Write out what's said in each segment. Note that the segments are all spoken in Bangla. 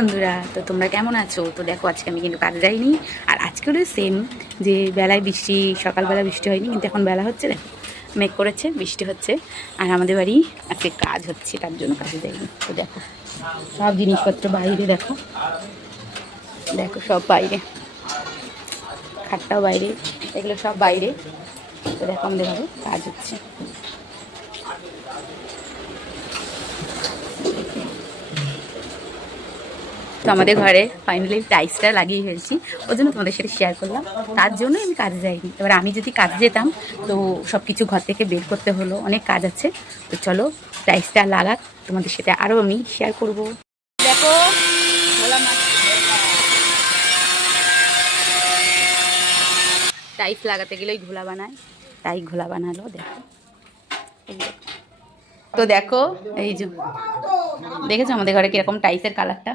বন্ধুরা, তো তোমরা কেমন আছো? তো দেখো, আজকে আমি কিন্তু কাজে যাইনি। আর আজকেও সেম, যে বেলায় বৃষ্টি, সকালবেলা বৃষ্টি হয়নি, কিন্তু এখন বেলা হচ্ছে, দেখো মেঘ করেছে, বৃষ্টি হচ্ছে। আর আমাদের বাড়ি আজকে কাজ হচ্ছে, তার জন্য কাজে যাইনি। তো দেখো সব জিনিসপত্র বাইরে, দেখো দেখো সব বাইরে, খাটটাও বাইরে, এগুলো সব বাইরে। তো দেখো আমাদের ঘরে কাজ হচ্ছে। তো আমাদের ঘরে ফাইনালি টাইলসটা লাগিয়ে ফেলছি, ওই জন্য তোমাদের সাথে শেয়ার করলাম। তার জন্যই আমি কাজে যাইনি। এবার আমি যদি কাজে যেতাম তো সব কিছু ঘর থেকে বের করতে হলো, অনেক কাজ আছে। তো চলো টাইলসটা লাগাক, তোমাদের সাথে আরও আমি শেয়ার করব। দেখো টাইলস লাগাতে গেলেই ঘোলা বানায়, তাই ঘোলা বানালো। দেখো, তো দেখো এই যে দেখেছো আমাদের ঘরে কিরকম টাইলসের কালারটা।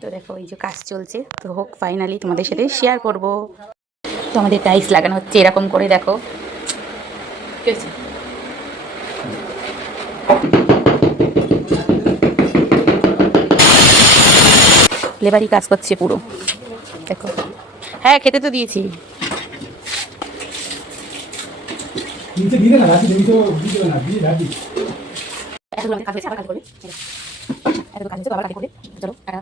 তো দেখো এই যে কাজ চলছে, তো হোক, ফাইনালি তোমাদের সাথে শেয়ার করব। তো আমাদের টাইলস লাগানো হচ্ছে এরকম করে, দেখো কি হচ্ছে। লেবারই কাজ করছে পুরো, দেখো। হ্যাঁ, খেতে তো দিয়েছি। কাজ হয়েছে, আবার কাজ করবে। চলো টাটা।